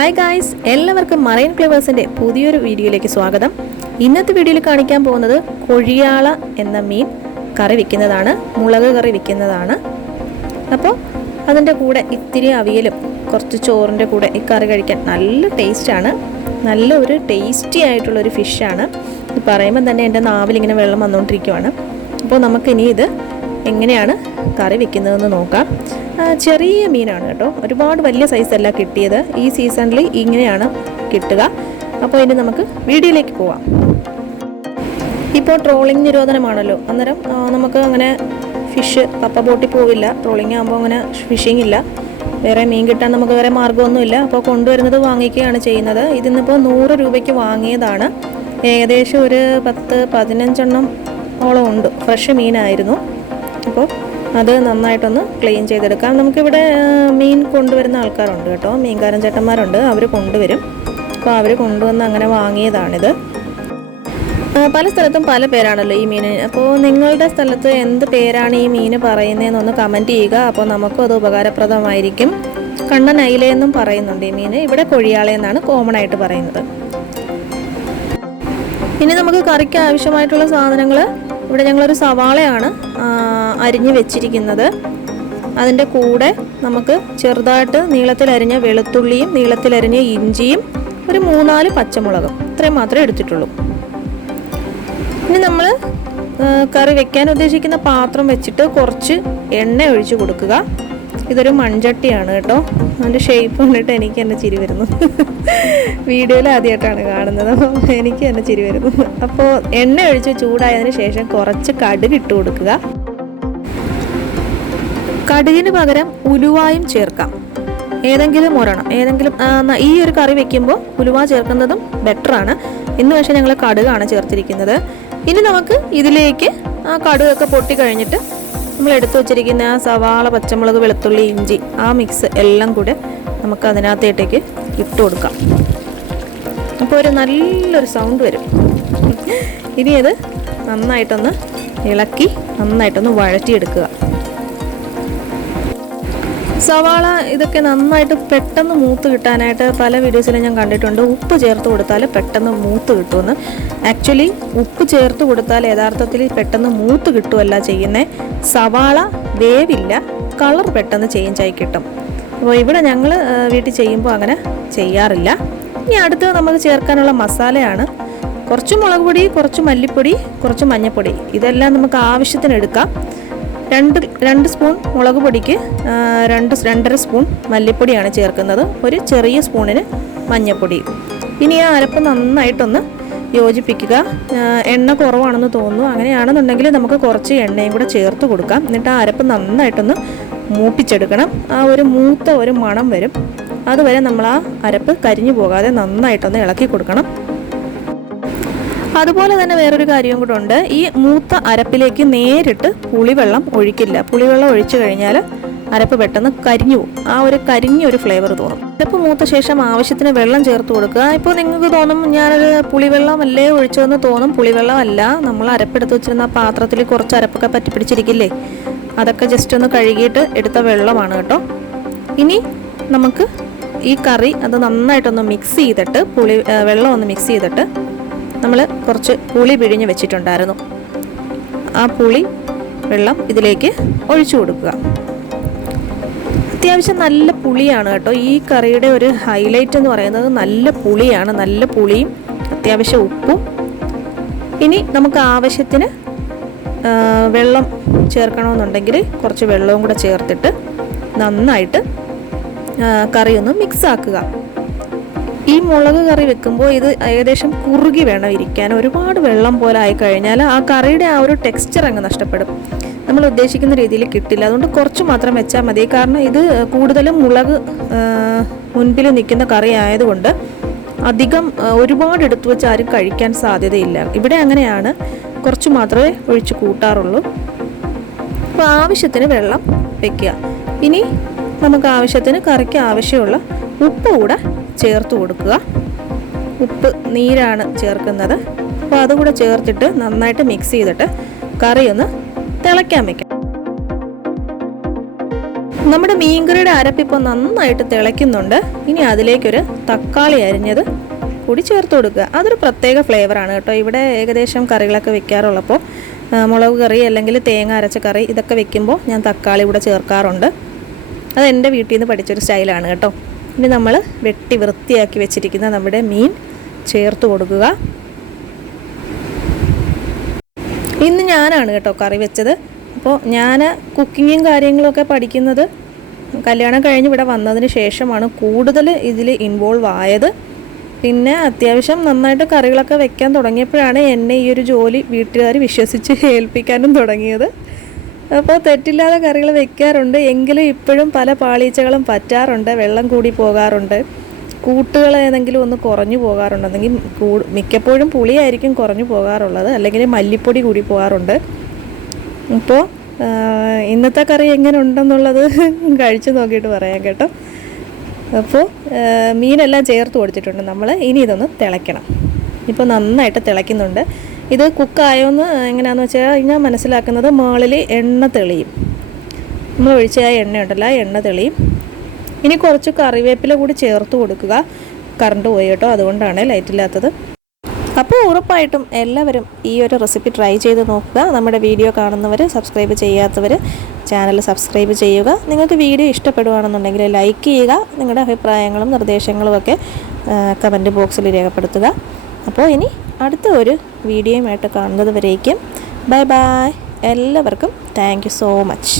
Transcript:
Hi guys, എല്ലാവർക്കും marine ഫ്ലേവേഴ്സിൻ്റെ പുതിയൊരു വീഡിയോയിലേക്ക് സ്വാഗതം. ഇന്നത്തെ വീഡിയോയിൽ കാണിക്കാൻ പോകുന്നത് കൊഴിയാള എന്ന മീൻ കറി വയ്ക്കുന്നതാണ്, മുളക് കറി വയ്ക്കുന്നതാണ്. അപ്പോൾ അതിൻ്റെ കൂടെ ഇത്തിരി അവിയലും കുറച്ച് ചോറിൻ്റെ കൂടെ ഈ കറി കഴിക്കാൻ നല്ല ടേസ്റ്റാണ്. നല്ല ഒരു ടേസ്റ്റി ആയിട്ടുള്ളൊരു ഫിഷാണ്. ഇത് പറയുമ്പോൾ തന്നെ എൻ്റെ നാവിലിങ്ങനെ വെള്ളം വന്നുകൊണ്ടിരിക്കുവാണ്. അപ്പോൾ നമുക്കിനി ഇത് എങ്ങനെയാണ് കറി വെക്കുന്നതെന്ന് നോക്കാം. ചെറിയ മീനാണ് കേട്ടോ, ഒരുപാട് വലിയ സൈസല്ല കിട്ടിയത്. ഈ സീസണിൽ ഇങ്ങനെയാണ് കിട്ടുക. അപ്പോൾ ഇനി നമുക്ക് വീഡിയോയിലേക്ക് പോവാം. ഇപ്പോൾ ട്രോളിംഗ് നിരോധനമാണല്ലോ, അന്നേരം നമുക്ക് അങ്ങനെ ഫിഷ് കപ്പ ബോട്ടിൽ പോവില്ല. ട്രോളിംഗ് ആകുമ്പോൾ അങ്ങനെ ഫിഷിംഗ് ഇല്ല, വേറെ മീൻ കിട്ടാൻ നമുക്ക് വേറെ മാർഗ്ഗമൊന്നുമില്ല. അപ്പോൾ കൊണ്ടുവരുന്നത് വാങ്ങിക്കുകയാണ് ചെയ്യുന്നത്. ഇതിന്നിപ്പോൾ 100 രൂപയ്ക്ക് വാങ്ങിയതാണ്. ഏകദേശം ഒരു 10-15 ഓളം ഉണ്ട്. ഫ്രഷ് മീനായിരുന്നു. അപ്പോൾ അത് നന്നായിട്ടൊന്ന് ക്ലീൻ ചെയ്തെടുക്കാം. നമുക്കിവിടെ മീൻ കൊണ്ടുവരുന്ന ആൾക്കാരുണ്ട് കേട്ടോ, മീൻകാരൻ ചേട്ടന്മാരുണ്ട്, അവർ കൊണ്ടുവരും. അപ്പോൾ അവർ കൊണ്ടുവന്ന് അങ്ങനെ വാങ്ങിയതാണിത്. പല സ്ഥലത്തും പല പേരാണല്ലോ ഈ മീനിന്. അപ്പോൾ നിങ്ങളുടെ സ്ഥലത്ത് എന്ത് പേരാണ് ഈ മീൻ പറയുന്നതെന്നൊന്ന് കമൻറ്റ് ചെയ്യുക. അപ്പോൾ നമുക്കും അത് ഉപകാരപ്രദമായിരിക്കും. കണ്ണൻ അയിലയെന്നും പറയുന്നുണ്ട് ഈ മീൻ, ഇവിടെ കൊഴിയാളയെന്നാണ് കോമൺ ആയിട്ട് പറയുന്നത്. ഇനി നമുക്ക് കറിക്ക് ആവശ്യമായിട്ടുള്ള സാധനങ്ങൾ, ഇവിടെ ഞങ്ങളൊരു സവാളയാണ് അരിഞ്ഞ് വെച്ചിരിക്കുന്നത്. അതിൻ്റെ കൂടെ നമുക്ക് ചെറുതായിട്ട് നീളത്തിലരിഞ്ഞ വെളുത്തുള്ളിയും നീളത്തിലരിഞ്ഞ ഇഞ്ചിയും ഒരു 3-4 പച്ചമുളകും, ഇത്രയും മാത്രമേ എടുത്തിട്ടുള്ളൂ. ഇനി നമ്മൾ കറി വെക്കാൻ ഉദ്ദേശിക്കുന്ന പാത്രം വെച്ചിട്ട് കുറച്ച് എണ്ണ ഒഴിച്ച് കൊടുക്കുക. ഇതൊരു മൺചട്ടിയാണ് കേട്ടോ, അതിൻ്റെ ഷേപ്പ് കണ്ടിട്ട് എനിക്ക് തന്നെ ചിരി വരുന്നു. വീഡിയോയിൽ ആദ്യമായിട്ടാണ് കാണുന്നത്, അപ്പോൾ എനിക്ക് തന്നെ ചിരി വരുന്നു. അപ്പോൾ എണ്ണ ഒഴിച്ച് ചൂടായതിന് ശേഷം കുറച്ച് കടുക് ഇട്ട് കൊടുക്കുക. കടുകിന് പകരം ഉലുവായും ചേർക്കാം, ഏതെങ്കിലും ഒരെണ്ണം. ഈ ഒരു കറി വെക്കുമ്പോൾ ഉലുവ ചേർക്കുന്നതും ബെറ്ററാണ്. ഇന്ന് പക്ഷേ ഞങ്ങൾ കടുകാണ് ചേർത്തിരിക്കുന്നത്. ഇനി നമുക്ക് ഇതിലേക്ക് ആ കടുകൊക്കെ പൊട്ടി കഴിഞ്ഞിട്ട് നമ്മൾ എടുത്തു വച്ചിരിക്കുന്ന ആ സവാള, പച്ചമുളക്, വെളുത്തുള്ളി, ഇഞ്ചി, ആ മിക്സ് എല്ലാം കൂടെ നമുക്ക് അതിനകത്തേക്ക് ഇട്ട് കൊടുക്കാം. അപ്പോൾ ഒരു നല്ലൊരു സൗണ്ട് വരും. ഇനി അത് നന്നായിട്ടൊന്ന് ഇളക്കി നന്നായിട്ടൊന്ന് വഴറ്റിയെടുക്കുക. സവാള ഇതൊക്കെ നന്നായിട്ട് പെട്ടെന്ന് മൂത്ത് കിട്ടാനായിട്ട് പല വീഡിയോസിലും ഞാൻ കണ്ടിട്ടുണ്ട്. ഉപ്പ് ചേർത്ത് കൊടുത്താൽ പെട്ടെന്ന് മൂത്ത് കിട്ടുമെന്ന്. ആക്ച്വലി ഉപ്പ് ചേർത്ത് കൊടുത്താൽ യഥാർത്ഥത്തിൽ പെട്ടെന്ന് മൂത്ത് കിട്ടുമല്ല ചെയ്യുന്നത്. സവാള വേവില്ല, കളർ പെട്ടെന്ന് ചേഞ്ചായി കിട്ടും. അപ്പോൾ ഇവിടെ ഞങ്ങൾ വീട്ടിൽ ചെയ്യുമ്പോൾ അങ്ങനെ ചെയ്യാറില്ല. ഇനി അടുത്ത് നമുക്ക് ചേർക്കാനുള്ള മസാലയാണ്. കുറച്ച് മുളക് പൊടി, കുറച്ച് മല്ലിപ്പൊടി, കുറച്ച് മഞ്ഞൾപ്പൊടി, ഇതെല്ലാം നമുക്ക് ആവശ്യത്തിന് എടുക്കാം. 2 സ്പൂൺ മുളക് പൊടിക്ക് 2-2.5 സ്പൂൺ മല്ലിപ്പൊടിയാണ് ചേർക്കുന്നത്. ഒരു ചെറിയ സ്പൂണിന് മഞ്ഞൾപ്പൊടി. ഇനി ആ അരപ്പ് നന്നായിട്ടൊന്ന് യോജിപ്പിക്കുക. എണ്ണ കുറവാണെന്ന് തോന്നുന്നു, അങ്ങനെയാണെന്നുണ്ടെങ്കിൽ നമുക്ക് കുറച്ച് എണ്ണയും കൂടെ ചേർത്ത് കൊടുക്കാം. എന്നിട്ട് ആ അരപ്പ് നന്നായിട്ടൊന്ന് മൂപ്പിച്ചെടുക്കണം. ആ ഒരു മൂത്ത ഒരു മണം വരും, അതുവരെ നമ്മൾ ആ അരപ്പ് കരിഞ്ഞു പോകാതെ നന്നായിട്ടൊന്ന് ഇളക്കി കൊടുക്കണം. അതുപോലെ തന്നെ വേറൊരു കാര്യം കൂടെ ഉണ്ട്. ഈ മൂത്ത അരപ്പിലേക്ക് നേരിട്ട് പുളിവെള്ളം ഒഴിക്കില്ല. പുളിവെള്ളം ഒഴിച്ചു കഴിഞ്ഞാൽ അരപ്പ് പെട്ടെന്ന് കരിഞ്ഞു പോകും. ആ ഒരു കരിഞ്ഞൊരു ഫ്ലേവർ തോന്നും. അരപ്പ് മൂത്ത ശേഷം ആവശ്യത്തിന് വെള്ളം ചേർത്ത് കൊടുക്കുക. ഇപ്പോൾ നിങ്ങൾക്ക് തോന്നും ഞാനൊരു പുളിവെള്ളം അല്ലേ ഒഴിച്ചതെന്ന് തോന്നും. പുളിവെള്ളം അല്ല, നമ്മൾ അരപ്പെടുത്ത് വെച്ചിരുന്ന ആ പാത്രത്തിൽ കുറച്ച് അരപ്പൊക്കെ പറ്റി പിടിച്ചിരിക്കില്ലേ, അതൊക്കെ ജസ്റ്റ് ഒന്ന് കഴുകിയിട്ട് എടുത്ത വെള്ളമാണ് കേട്ടോ. ഇനി നമുക്ക് ഈ കറി അത് നന്നായിട്ടൊന്ന് മിക്സ് ചെയ്തിട്ട് വെള്ളം ഒന്ന് മിക്സ് ചെയ്തിട്ട് നമ്മൾ കുറച്ച് പുളി പിഴിഞ്ഞ് വെച്ചിട്ടുണ്ടായിരുന്നു. ആ പുളി വെള്ളം ഇതിലേക്ക് ഒഴിച്ചു കൊടുക്കുക. അത്യാവശ്യം നല്ല പുളിയാണ് കേട്ടോ. ഈ കറിയുടെ ഒരു ഹൈലൈറ്റ് എന്ന് പറയുന്നത് നല്ല പുളിയാണ്. നല്ല പുളിയും അത്യാവശ്യം ഉപ്പും. ഇനി നമുക്ക് ആവശ്യത്തിന് വെള്ളം ചേർക്കണമെന്നുണ്ടെങ്കിൽ കുറച്ച് വെള്ളവും കൂടെ ചേർത്തിട്ട് നന്നായിട്ട് കറിയൊന്ന് മിക്സ് ആക്കുക. ഈ മുളക് കറി വെക്കുമ്പോൾ ഇത് ഏകദേശം കുറുകി വേണം ഇരിക്കാൻ. ഒരുപാട് വെള്ളം പോലെ ആയിക്കഴിഞ്ഞാൽ ആ കറിയുടെ ആ ഒരു ടെക്സ്ചർ അങ്ങ് നഷ്ടപ്പെടും, നമ്മൾ ഉദ്ദേശിക്കുന്ന രീതിയിൽ കിട്ടില്ല. അതുകൊണ്ട് കുറച്ച് മാത്രം വെച്ചാൽ മതി. കാരണം ഇത് കൂടുതലും മുളക് മുൻപിൽ നിൽക്കുന്ന കറി ആയതുകൊണ്ട് അധികം ഒരുപാട് എടുത്തു വെച്ച് ആരും കഴിക്കാൻ സാധ്യതയില്ല. ഇവിടെ അങ്ങനെയാണ്, കുറച്ച് മാത്രമേ ഒഴിച്ച് കൂട്ടാറുള്ളൂ. അപ്പോൾ ആവശ്യത്തിന് വെള്ളം വെക്കുക. ഇനി നമുക്ക് ആവശ്യത്തിന് കറിക്ക് ആവശ്യമുള്ള ഉപ്പ് കൂടെ ചേർത്ത് കൊടുക്കുക. ഉപ്പ് നീരാണ് ചേർക്കുന്നത്. അപ്പോൾ അതുകൂടെ ചേർത്തിട്ട് നന്നായിട്ട് മിക്സ് ചെയ്തിട്ട് കറി ഒന്ന് തിളയ്ക്കാൻ വയ്ക്കാം. നമ്മുടെ മീൻകറിയുടെ അരപ്പിപ്പോൾ നന്നായിട്ട് തിളയ്ക്കുന്നുണ്ട്. ഇനി അതിലേക്കൊരു തക്കാളി അരിഞ്ഞത് കൂടി ചേർത്ത് കൊടുക്കുക. അതൊരു പ്രത്യേക ഫ്ലേവറാണ് കേട്ടോ. ഇവിടെ ഏകദേശം കറികളൊക്കെ വെക്കാറുള്ളപ്പോൾ മുളക് കറി അല്ലെങ്കിൽ തേങ്ങ അരച്ച കറി ഇതൊക്കെ വെക്കുമ്പോൾ ഞാൻ തക്കാളി കൂടെ ചേർക്കാറുണ്ട്. അത് എൻ്റെ വീട്ടിൽ നിന്ന് പഠിച്ചൊരു സ്റ്റൈലാണ് കേട്ടോ. ഇനി നമ്മൾ വെട്ടി വൃത്തിയാക്കി വെച്ചിരിക്കുന്ന നമ്മുടെ മീൻ ചേർത്ത് കൊടുക്കുക. ഇന്ന് ഞാനാണ് കേട്ടോ കറി വെച്ചത്. അപ്പോൾ ഞാൻ കുക്കിങ്ങും കാര്യങ്ങളൊക്കെ പഠിക്കുന്നത് കല്യാണം കഴിഞ്ഞ് ഇവിടെ വന്നതിന് ശേഷമാണ് കൂടുതൽ ഇതിൽ ഇൻവോൾവ് ആയത്. പിന്നെ അത്യാവശ്യം നന്നായിട്ട് കറികളൊക്കെ വെക്കാൻ തുടങ്ങിയപ്പോഴാണ് എന്നെ ഈ ഒരു ജോലി വീട്ടുകാർ വിശ്വസിച്ച് ഏൽപ്പിക്കാനും തുടങ്ങിയത്. അപ്പോൾ തെറ്റില്ലാതെ കറികൾ വെക്കാറുണ്ട്. എങ്കിലും ഇപ്പോഴും പല പാളീച്ചകളും പറ്റാറുണ്ട്. വെള്ളം കൂടി പോകാറുണ്ട്, കൂട്ടുകൾ ഏതെങ്കിലും ഒന്ന് കുറഞ്ഞു പോകാറുണ്ട്. അല്ലെങ്കിൽ മിക്കപ്പോഴും പുളിയായിരിക്കും കുറഞ്ഞു പോകാറുള്ളത്, അല്ലെങ്കിൽ മല്ലിപ്പൊടി കൂടി പോകാറുണ്ട്. ഇപ്പോൾ ഇന്നത്തെ കറി എങ്ങനെ ഉണ്ടെന്നുള്ളത് കഴിച്ചു നോക്കിയിട്ട് പറയാം കേട്ടോ. അപ്പോൾ മീനെല്ലാം ചേർത്ത് കൊടുത്തിട്ടുണ്ട് നമ്മൾ. ഇനി ഇതൊന്ന് തിളയ്ക്കണം. ഇപ്പോൾ നന്നായിട്ട് തിളയ്ക്കുന്നുണ്ട്. ഇത് കുക്കായോന്ന് എങ്ങനെയാണെന്ന് വെച്ചാൽ ഞാൻ മനസ്സിലാക്കുന്നത് മുകളിൽ എണ്ണ തെളിയും. നമ്മൾ ഒഴിച്ച ആ എണ്ണ ഉണ്ടല്ലോ, ആ എണ്ണ തെളിയും. ഇനി കുറച്ച് കറിവേപ്പില കൂടി ചേർത്ത് കൊടുക്കുക. കറണ്ട് പോയി കേട്ടോ, അതുകൊണ്ടാണ് ലൈറ്റില്ലാത്തത്. അപ്പോൾ ഉറപ്പായിട്ടും എല്ലാവരും ഈ ഒരു റെസിപ്പി ട്രൈ ചെയ്ത് നോക്കുക. നമ്മുടെ വീഡിയോ കാണുന്നവർ, സബ്സ്ക്രൈബ് ചെയ്യാത്തവർ ചാനൽ സബ്സ്ക്രൈബ് ചെയ്യുക. നിങ്ങൾക്ക് വീഡിയോ ഇഷ്ടപ്പെടുകയാണെന്നുണ്ടെങ്കിൽ ലൈക്ക് ചെയ്യുക. നിങ്ങളുടെ അഭിപ്രായങ്ങളും നിർദ്ദേശങ്ങളും ഒക്കെ കമൻറ്റ് ബോക്സിൽ രേഖപ്പെടുത്തുക. അപ്പോൾ ഇനി അടുത്ത ഒരു വീഡിയോയുമായിട്ട് കാണുന്നത് വരേക്കും ബൈ ബൈ. എല്ലാവർക്കും താങ്ക് യു സോ മച്ച്.